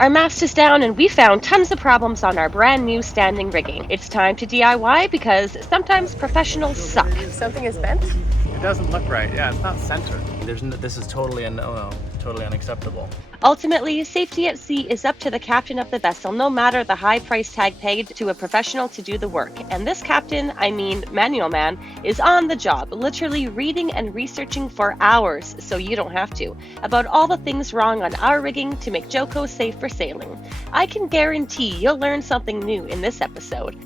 Our mast is down and we found tons of problems on our brand new standing rigging. It's time to DIY because sometimes professionals suck. Something is bent? It doesn't look right. Yeah, it's not centered. This is totally a no-no. Totally unacceptable. Ultimately, safety at sea is up to the captain of the vessel, no matter the high price tag paid to a professional to do the work. And this captain, I mean manual man, is on the job, literally reading and researching for hours, so you don't have to, about all the things wrong on our rigging to make Joko safe for sailing. I can guarantee you'll learn something new in this episode.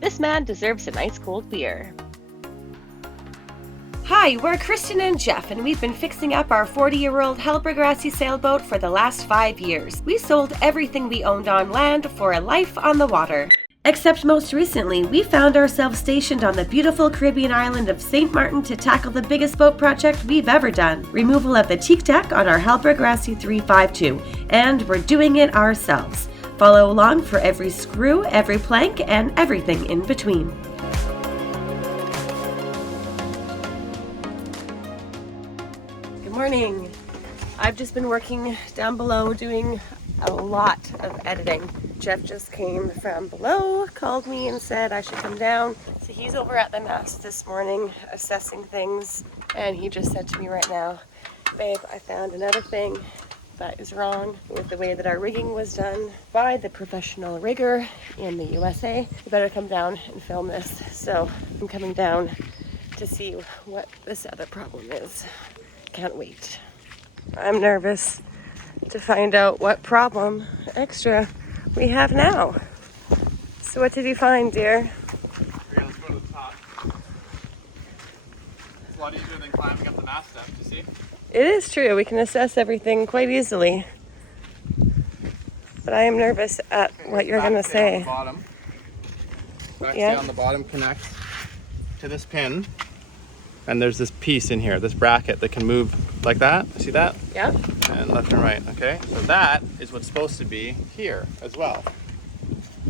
This man deserves a nice cold beer. Hi, we're Kristen and Jeff, and we've been fixing up our 40-year-old Hallberg Rassy sailboat for the last 5 years. We sold everything we owned on land for a life on the water. Except most recently, we found ourselves stationed on the beautiful Caribbean island of St. Martin to tackle the biggest boat project we've ever done, removal of the teak deck on our Hallberg Rassy 352, and we're doing it ourselves. Follow along for every screw, every plank, and everything in between. Good morning. I've just been working down below doing a lot of editing. Jeff just came from below, called me and said I should come down. So he's over at the mast this morning assessing things, and he just said to me right now, babe, I found another thing that is wrong with the way that our rigging was done by the professional rigger in the USA. You better come down and film this. So I'm coming down to see what this other problem is. Can't wait. I'm nervous to find out what problem extra we have now. So what did you find, dear? Okay, let's go to the top. It's a lot easier than climbing up the mast step, you see? It is true. We can assess everything quite easily. But I am nervous at what you're going to say. On the bottom. Yeah. On the bottom connects to this pin. And there's this piece in here, this bracket that can move like that. See that? Yeah. And left and right, okay? So that is what's supposed to be here as well.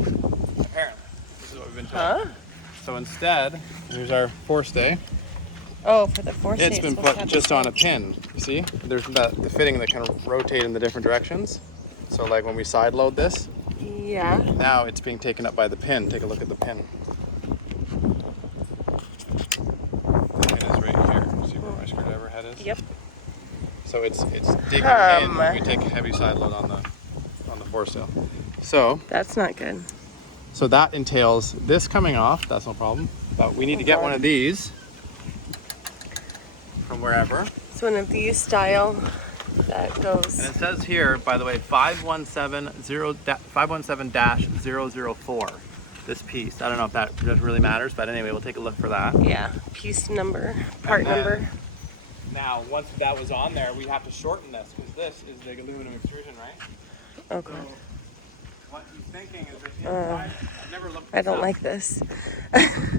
Apparently. This is what we've been told. Huh? So instead, here's our forestay. Oh, for the forestay. It's been put just on a pin. You see? There's the fitting that can rotate in the different directions. So like when we side load this, Yeah. now it's being taken up by the pin. Take a look at the pin. Yep. So it's digging in when we take a heavy side load on the foresail. So That's not good. so that entails this coming off. That's no problem. But we need to get one of these from wherever. It's one of these style that goes. And it says here, by the way, 517-004. This piece. I don't know if that really matters, but anyway, we'll take a look for that. Yeah. Piece number, part number. Now, once that was on there, we have to shorten this because this is the aluminum extrusion, right? Okay. So, what he's thinking is that inside, I've never looked this I don't up. like this.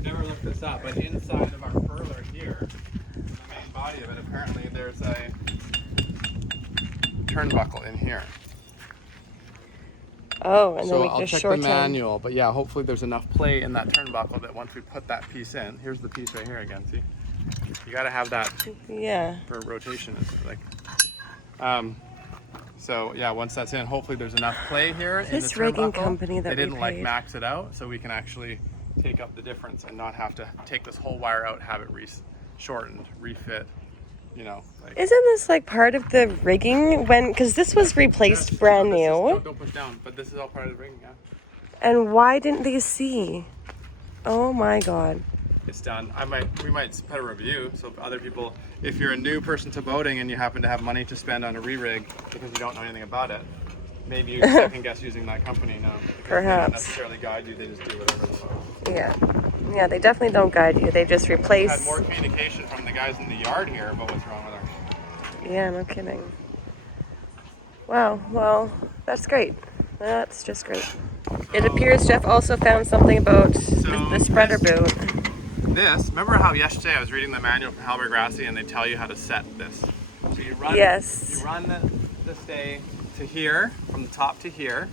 Never looked this up, but inside of our furler here, the main body of it, apparently there's a turnbuckle in here. Oh, and So then we I'll just check shorten. the manual, but yeah, hopefully there's enough play in that turnbuckle that once we put that piece in, here's the piece right here again, see? You gotta have that Yeah. for rotation. So yeah, once that's in, hopefully there's enough play here in the This rigging turnbuckle. company that they didn't we like paid. max it out, so we can actually take up the difference and not have to take this whole wire out, have it shortened, refit. You know, like, Isn't this like part of the rigging because this was replaced brand new? Don't push down, but this is all part of the rigging. Yeah, And why didn't they see? Oh my God. it's done. We might put a review, so if other people, if you're a new person to boating and you happen to have money to spend on a re-rig because you don't know anything about it, maybe you second guess using that company now. They don't necessarily guide you; they just do whatever they want. Yeah. Yeah, they definitely don't guide you. They just Had replace. more communication from the guys in the yard here about what's wrong with our. Yeah, no kidding. Wow. Well, that's great. That's just great. It appears Jeff also found something about the spreader boot. This, remember how yesterday I was reading the manual from Hallberg Rassy and they tell you how to set this? So you run, Yes. you run the stay to here, from the top to here,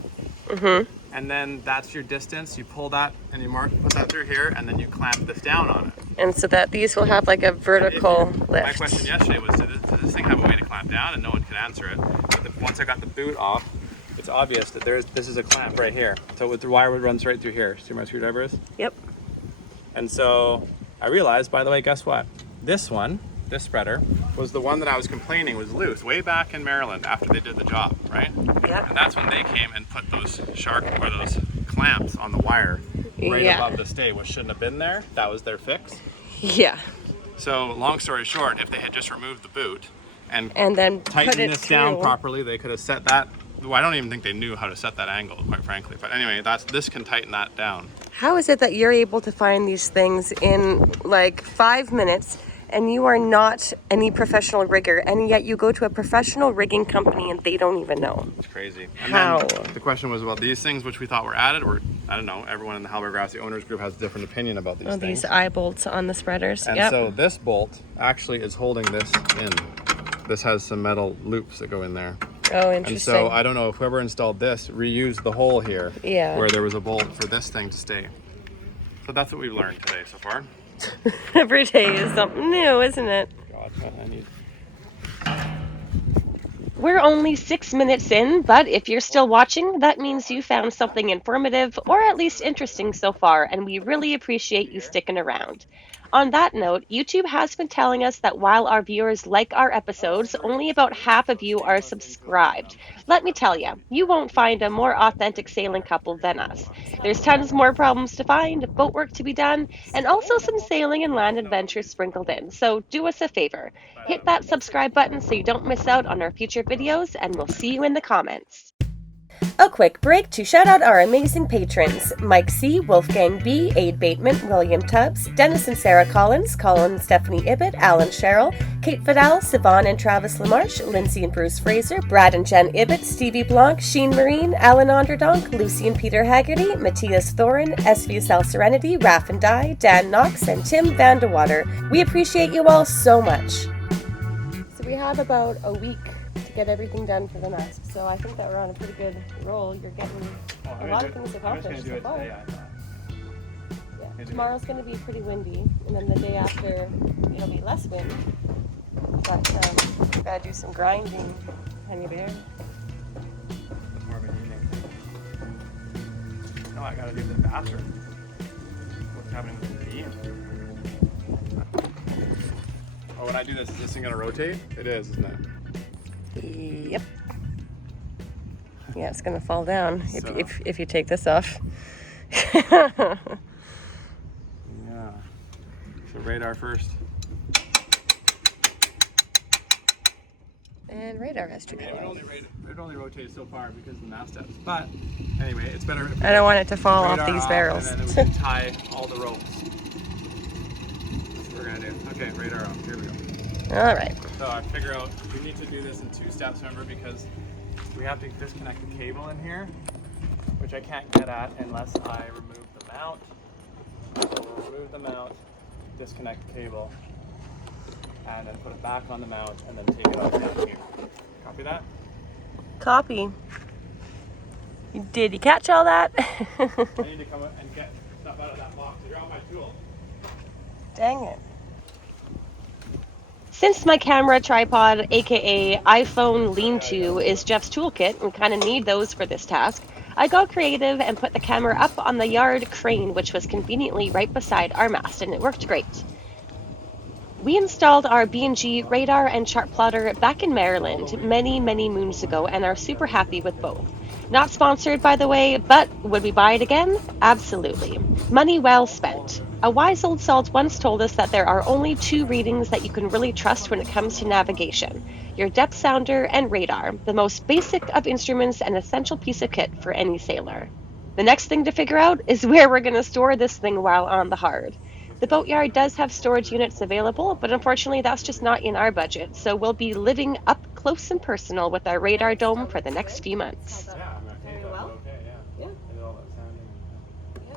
and then that's your distance. You pull that and you put that through here, and then you clamp this down on it. And so that these will have like a vertical lift. My question yesterday was, does this thing have a way to clamp down? And no one could answer it. But once I got the boot off, it's obvious that this is a clamp right here. So the wire would run right through here. See where my screwdriver is? Yep. And so I realized, by the way, guess what? This one, this spreader, was the one that I was complaining was loose way back in Maryland after they did the job, right? Yep. And that's when they came and put those those clamps on the wire right above the stay, which shouldn't have been there. That was their fix. Yeah. So long story short, if they had just removed the boot and then tightened this down properly, they could have set that. Well, I don't even think they knew how to set that angle, quite frankly. But anyway, this can tighten that down. How is it that you're able to find these things in like 5 minutes and you are not any professional rigger, and yet you go to a professional rigging company and they don't even know? It's crazy. And how? Then the question was about these things, which we thought were added, or I don't know, everyone in the Hallberg Rassy owners group has a different opinion about these things. These eye bolts on the spreaders. And so this bolt actually is holding this in. This has some metal loops that go in there. Oh, interesting. And so I don't know if whoever installed this reused the hole here where there was a bolt for this thing to stay. So that's what we've learned today so far. Every day is something new, isn't it? God, I need... We're only 6 minutes in, but if you're still watching, that means you found something informative or at least interesting so far, and we really appreciate you sticking around. On that note, YouTube has been telling us that while our viewers like our episodes, only about half of you are subscribed. Let me tell you, you won't find a more authentic sailing couple than us. There's tons more problems to find, boat work to be done, and also some sailing and land adventures sprinkled in. So do us a favor, hit that subscribe button so you don't miss out on our future videos, and we'll see you in the comments. A quick break to shout out our amazing patrons: Mike C., Wolfgang B., Aid Bateman, William Tubbs, Dennis and Sarah Collins, Colin and Stephanie Ibbett, Alan Sherrill, Kate Fidel, Siobhan and Travis LaMarche, Lindsay and Bruce Fraser, Brad and Jen Ibbett, Stevie Blanc, Sheen Marine, Alan Onderdonk, Lucy and Peter Haggerty, Matthias Thorin, SVSL Serenity, Raff and Di, Dan Knox, and Tim Vandewater. We appreciate you all so much. So we have about a week to get everything done for the mast, so I think that we're on a pretty good roll. You're getting a lot of things accomplished so far. Yeah. Tomorrow's going to be pretty windy, and then the day after it'll be less wind. But we've got to do some grinding, honey bear. More of an evening thing. No, I gotta do the bathroom. What's happening with the beam? Oh, when I do this, is this thing gonna rotate? It is, isn't it? Yep. Yeah, it's gonna fall down if you take this off. Yeah. So radar first. And radar has to go. It only rotates so far because of the mast steps. But anyway, it's better. I don't want it to fall off these barrels. And then we can tie all the ropes. That's what we're gonna do. Okay, radar off. Here we go. All right. So I figure out we need to do this in 2 steps, remember, because we have to disconnect the cable in here, which I can't get at unless I remove the mount. So we'll remove the mount, disconnect the cable, and then put it back on the mount, and then take it off down here. Copy that? Copy. Did you catch all that? I need to come and get stuff out of that box. You're out my tool. Dang it. Since my camera tripod, aka iPhone lean-to, is Jeff's toolkit and kind of need those for this task, I got creative and put the camera up on the yard crane, which was conveniently right beside our mast, and it worked great. We installed our B&G radar and chart plotter back in Maryland many moons ago and are super happy with both. Not sponsored, by the way, but would we buy it again? Absolutely. Money well spent. A wise old salt once told us that there are only 2 readings that you can really trust when it comes to navigation: your depth sounder and radar, the most basic of instruments and essential piece of kit for any sailor. The next thing to figure out is where we're going to store this thing while on the hard. The boatyard does have storage units available, but unfortunately that's just not in our budget, so we'll be living up close and personal with our radar dome for the next few months. Yeah, I'm gonna take that. well? Okay, yeah. Yeah. I did all that sounding. Yeah.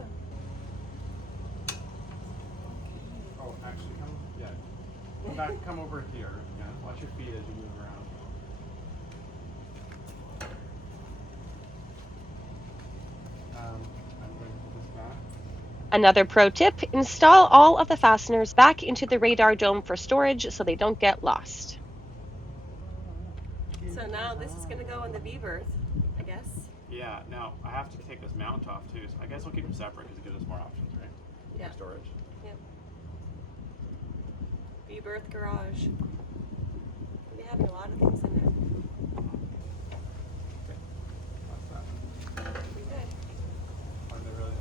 Oh, actually, come over here. Yeah, watch your feet as you move around. I'm going to put this back. Another pro tip: install all of the fasteners back into the radar dome for storage so they don't get lost. So now this is going to go in the V berth, I guess. Yeah, now I have to take this mount off too, so I guess we'll keep them separate because it gives us more options, right? Yeah. For storage. Yep. Rebirth garage. We'll be having a lot of things in there. Okay. That's that. Pretty good. Are they really?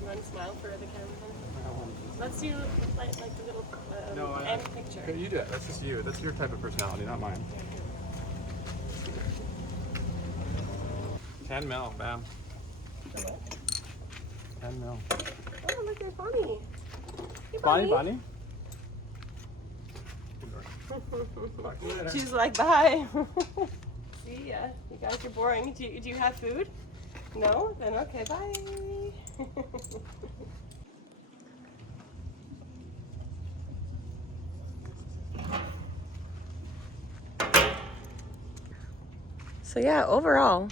You want to smile for the camera? I want to Let's do like the little end picture. Okay, you do it. That's just you. That's your type of personality, not mine. 10 mil, bam. 10 mil. Oh, look, there's Bonnie. Hey, Bonnie? She's like, bye. See ya. You guys are boring. Do you have food? No? Then okay, bye. So yeah, overall,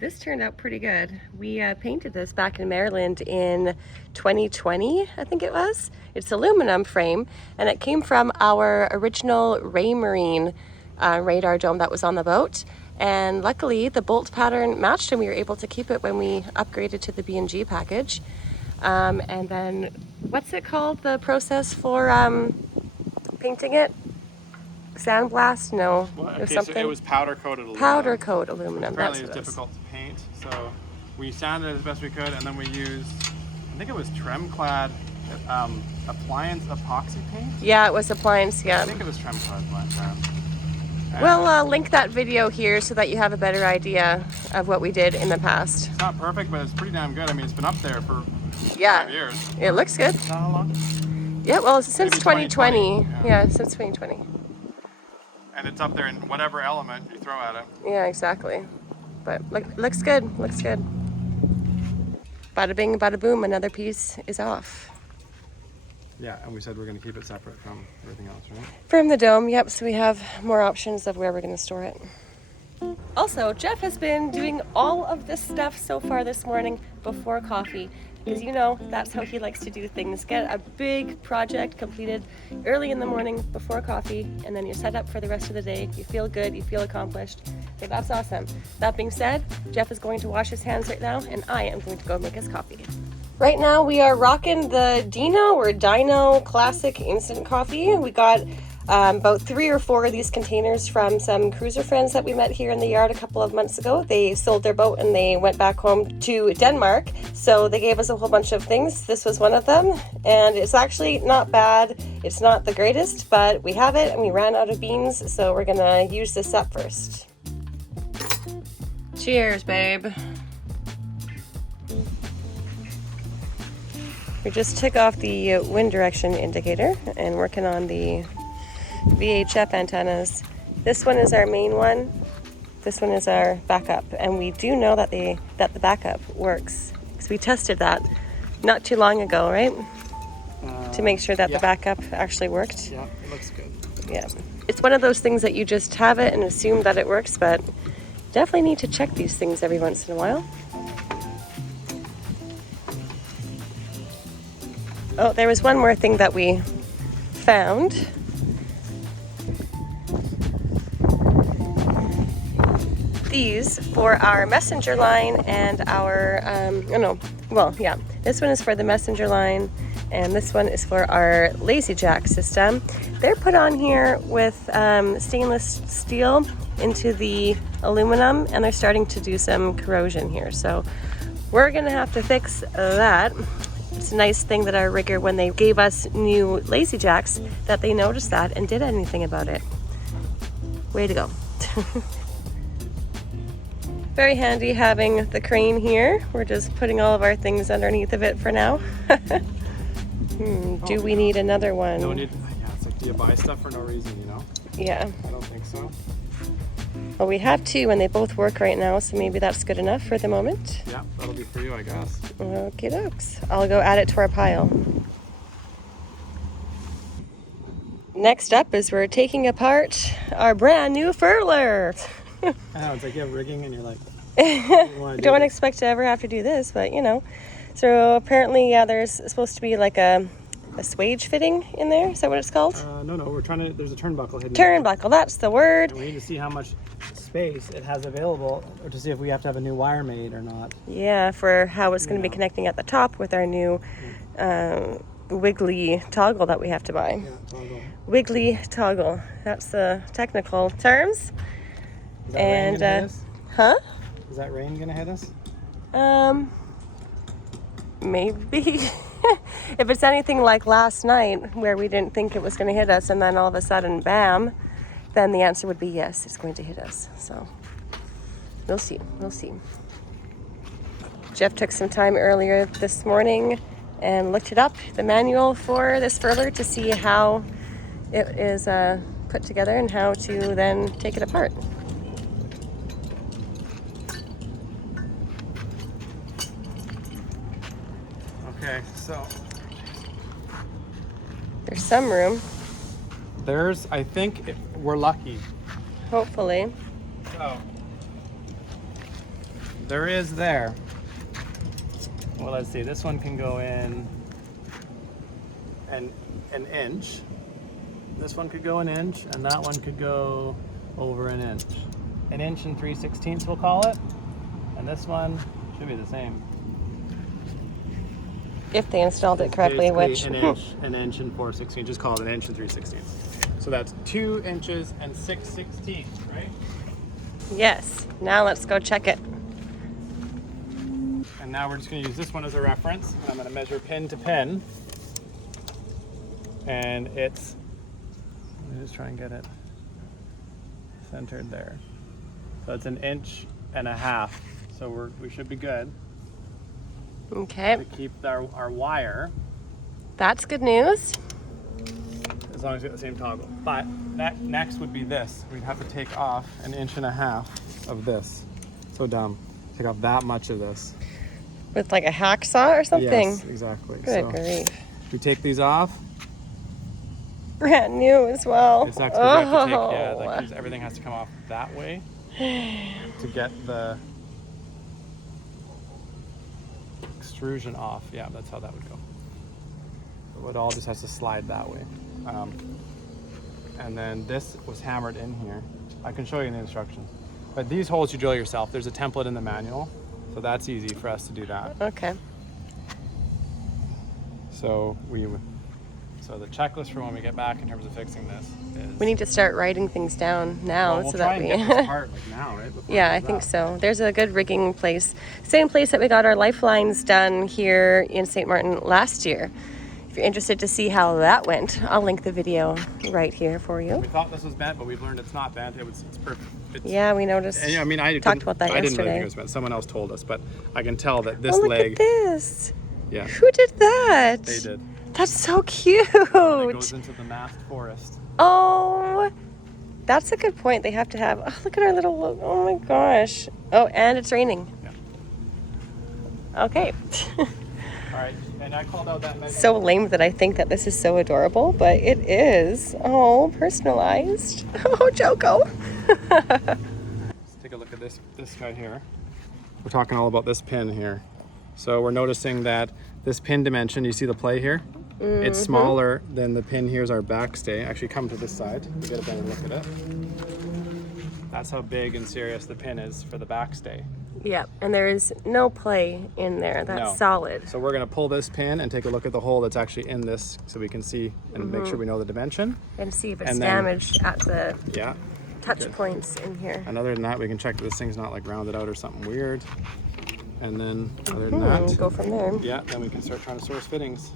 this turned out pretty good. We painted this back in Maryland in 2020, I think it was. It's aluminum frame, and it came from our original Raymarine radar dome that was on the boat. And luckily, the bolt pattern matched, and we were able to keep it when we upgraded to the B&G package. And then, what's it called, the process for painting it? Sandblast? No, Well, or okay, something. so it was powder coated aluminum. Powder coat aluminum. Apparently That's it was what it difficult to paint, so we sanded it as best we could, and then we used, I think it was Tremclad appliance epoxy paint. Yeah, it was appliance. Yeah. I think it was Tremclad appliance. We'll link that video here so that you have a better idea of what we did in the past. It's not perfect, but it's pretty damn good. I mean, it's been up there for 5 years. It looks good. Is that how long? Yeah, well, since Maybe 2020. 2020, Yeah, since 2020. And it's up there in whatever element you throw at it. Yeah, exactly. But looks good. Looks good. Bada bing, bada boom. Another piece is off. Yeah, and we said we're going to keep it separate from everything else, right? From the dome, yep. So we have more options of where we're going to store it. Also, Jeff has been doing all of this stuff so far this morning before coffee. Because you know, that's how he likes to do things. Get a big project completed early in the morning before coffee, and then you're set up for the rest of the day. You feel good, you feel accomplished. Okay, that's awesome. That being said, Jeff is going to wash his hands right now, and I am going to go make us coffee. Right now we are rocking the Dino Classic Instant Coffee. We got about 3 or 4 of these containers from some cruiser friends that we met here in the yard a couple of months ago. They sold their boat and they went back home to Denmark, so they gave us a whole bunch of things. This was one of them, and it's actually not bad. It's not the greatest, but we have it and we ran out of beans, so we're gonna use this up first. Cheers, babe. We just took off the wind direction indicator and working on the VHF antennas. This one is our main one. This one is our backup, and we do know that the backup works because we tested that not too long ago, right? To make sure that the backup actually worked. Yeah, it looks good. Yeah, it's one of those things that you just have it and assume that it works, but definitely need to check these things every once in a while. Oh, there was one more thing that we found. These for our messenger line and our, this one is for the messenger line and this one is for our lazy jack system. They're put on here with stainless steel into the aluminum, and they're starting to do some corrosion here. So we're gonna have to fix that. It's a nice thing that our rigger, when they gave us new lazy jacks, that they noticed that and did anything about it. Way to go. Very handy having the crane here. We're just putting all of our things underneath of it for now. Do we need another one? No need. Yeah, it's like, do you buy stuff for no reason, you know? Yeah. I don't think so. Well, we have 2 and they both work right now, so maybe that's good enough for the moment. Yeah, that'll be for you, I guess. Okie dokes. I'll go add it to our pile. Next up is we're taking apart our brand new furler. I know, it's like you have rigging and you're like, I don't expect to ever have to do this, but you know. So apparently, yeah, there's supposed to be like a swage fitting in there. Is that what it's called? No, we're trying to, there's a turnbuckle hidden. Turnbuckle, that's the word. And we need to see how much space it has available, or to see if we have to have a new wire made or not. Yeah, for how it's going to be connecting at the top with our new wiggly toggle that we have to buy. Yeah, toggle. Wiggly toggle. That's the technical terms. Is that rain gonna hit us? Huh? Is that rain gonna hit us? Maybe. If it's anything like last night where we didn't think it was going to hit us and then all of a sudden bam, then the answer would be yes, it's going to hit us. So we'll see. Jeff took some time earlier this morning and looked it up, the manual for this furler, to see how it is put together and how to then take it apart. Okay, so There's some room, I think we're lucky. hopefully. So there is there. Well, let's see. This one can go in an inch. This one could go an inch, and that one could go over an inch. An inch and 3/16 we'll call it. And this one should be the same. If they installed it correctly, which an inch and 4/16. Just call it an inch and 3/16. So that's 2 inches and 6/16, right? yes. Now let's go check it. And now we're just going to use this one as a reference. I'm going to measure pin to pin. And it's, let me just try and get it centered there. So it's 1.5 inches. So we should be good Okay, to keep our wire, that's good news. as long as we get the same toggle. But next would be this. We'd have to take off 1.5 inches of this. So dumb. Take off that much of this. With like a hacksaw or something? Yes, exactly. Good So grief. we take these off. Brand new as well. It's actually, we have to take, like, 'cause everything has to come off that way to get the extrusion off. Yeah, that's how that would go. It all just has to slide that way. And then this was hammered in here. I can show you in the instructions. But these holes you drill yourself. There's a template in the manual, so that's easy for us to do that. Okay. So the checklist for when we get back in terms of fixing this is... We need to start writing things down now, Well, we'll so try that and we... get this part like now, right? Before Yeah, it I goes think up. so. There's a good rigging place. Same place that we got our lifelines done here in St. Martin last year. If you're interested to see how that went, I'll link the video right here for you. We thought this was bent, but we've learned it's not bent. It's perfect. Yeah, we noticed. And, I mean, I talked about that I didn't really yesterday. think it was bent. Someone else told us, but I can tell that this Oh, look leg. at this. Yeah, Who did that? they did. That's so cute. It goes into the mast forest. Oh, that's a good point. They have to have. Oh, look at our little. Oh my gosh. Oh, and it's raining. Yeah. Okay. All right, and I called out that measurement. So lame that I think that this is so adorable, but it is. Oh, personalized. Oh, Joko. Let's take a look at this guy here. We're talking all about this pin here. So we're noticing that this pin dimension, you see the play here? Mm-hmm. It's smaller than the pin. Here's our backstay. Actually, come to this side. You get a better look at it. That's how big and serious the pin is for the backstay. Yeah, and there is no play in there. That's No. solid. So we're going to pull this pin and take a look at the hole that's actually in this, so we can see and make sure we know the dimension. And see if it's And then- damaged at the Yeah. touch Good. points in here. And other than that, we can check that this thing's not like rounded out or something weird. And then other than that, Go from there. yeah, then we can start trying to source fittings.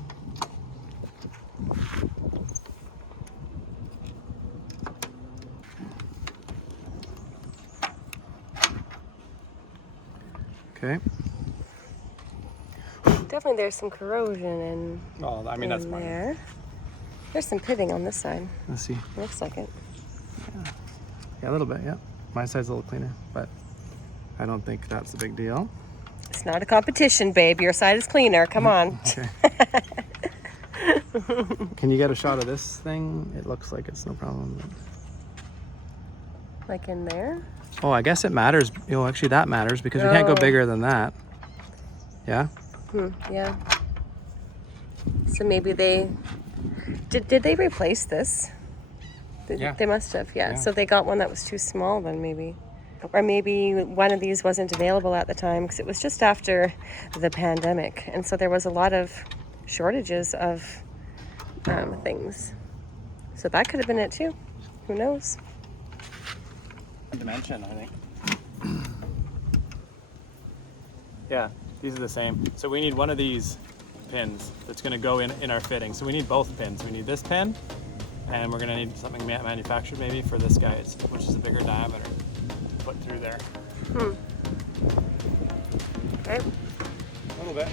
Okay. Definitely there's some corrosion in, Well, I mean, that's in fine. there. There's some pitting on this side. Let's see. Looks like it. Yeah, a little bit, yeah. My side's a little cleaner, but I don't think that's a big deal. It's not a competition, babe. Your side is cleaner. Come on. Okay. Can you get a shot of this thing? It looks like it's no problem. Like in there? Oh, I guess it matters. You know, actually that matters because we can't go Oh. bigger than that. Yeah? Yeah. So maybe they Did they replace this? Yeah. They must have, yeah. Yeah. So they got one that was too small then maybe. Or maybe one of these wasn't available at the time because it was just after the pandemic. And so there was a lot of shortages of things. So that could have been it too. Who knows? Dimension, I think. Yeah, these are the same. So we need one of these pins that's going to go in our fitting. So we need both pins. We need this pin, and we're going to need something manufactured maybe for this guy, which is a bigger diameter, to put through there. Okay. A little bit.